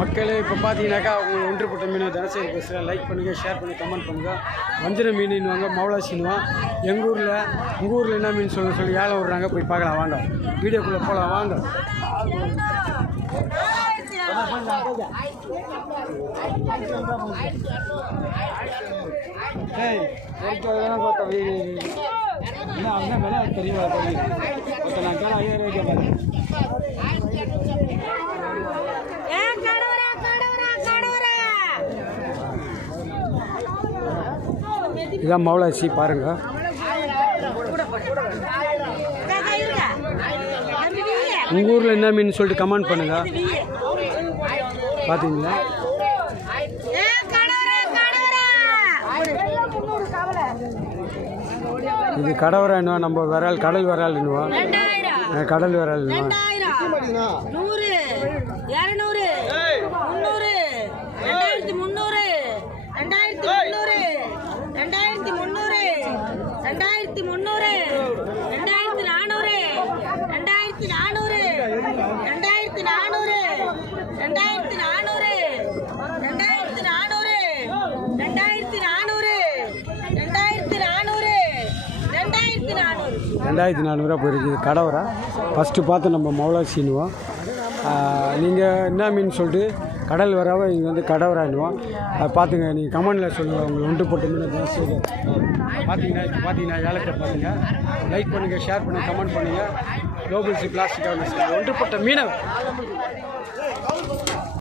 மக்களே இப்போ பார்த்தீங்கன்னாக்கா அவங்க ஒன்றுபட்ட மீனை தினசரி பேசுகிறேன். லைக் பண்ணுங்கள், ஷேர் பண்ணுங்கள், கமெண்ட் பண்ணுங்கள். வஞ்சிர மீனுவாங்க, மவளாசின்னுவான். எங்கள் ஊரில் என்ன மீன் சொல்லி ஏலம் விடுறாங்க, போய் பார்க்கலாம் வாங்க. வீடியோக்குள்ளே போகலாம் வாங்க. தெரியுமா இதான் மவளாசி பாருங்க. உங்கள் ஊரில் என்ன மீன் சொல்லிட்டு கமெண்ட் பண்ணுங்க. பார்த்தீங்களா இது கடவரா என்னவா, நம்ம விரால் கடல் விரால் என்னவா, கடல் விரால் என்னவா. 100 200 300 2300 2300 2300 2400 2400 2400 2400 போயிருக்கு. இது கடவரா ஃபஸ்ட்டு பார்த்து நம்ம மவளாசின்னுவோம். நீங்கள் என்ன மீன் சொல்லிட்டு கடல் வராவை இங்கே வந்து கடவரான்னுவோம். அதை பார்த்துங்க, நீங்கள் கமெண்டில் சொல்லுங்கள். உங்களுக்கு ஒன்று போட்ட மீன் ஜாஸ்தி பார்த்தீங்கன்னா ஏலத்தை பாருங்கள். லைக் பண்ணுங்கள், ஷேர் பண்ணுங்கள், கமெண்ட் பண்ணுங்கள். குளோபல்ஸ் பிளாஸ்டிக் ஒன்று போட்ட மீனை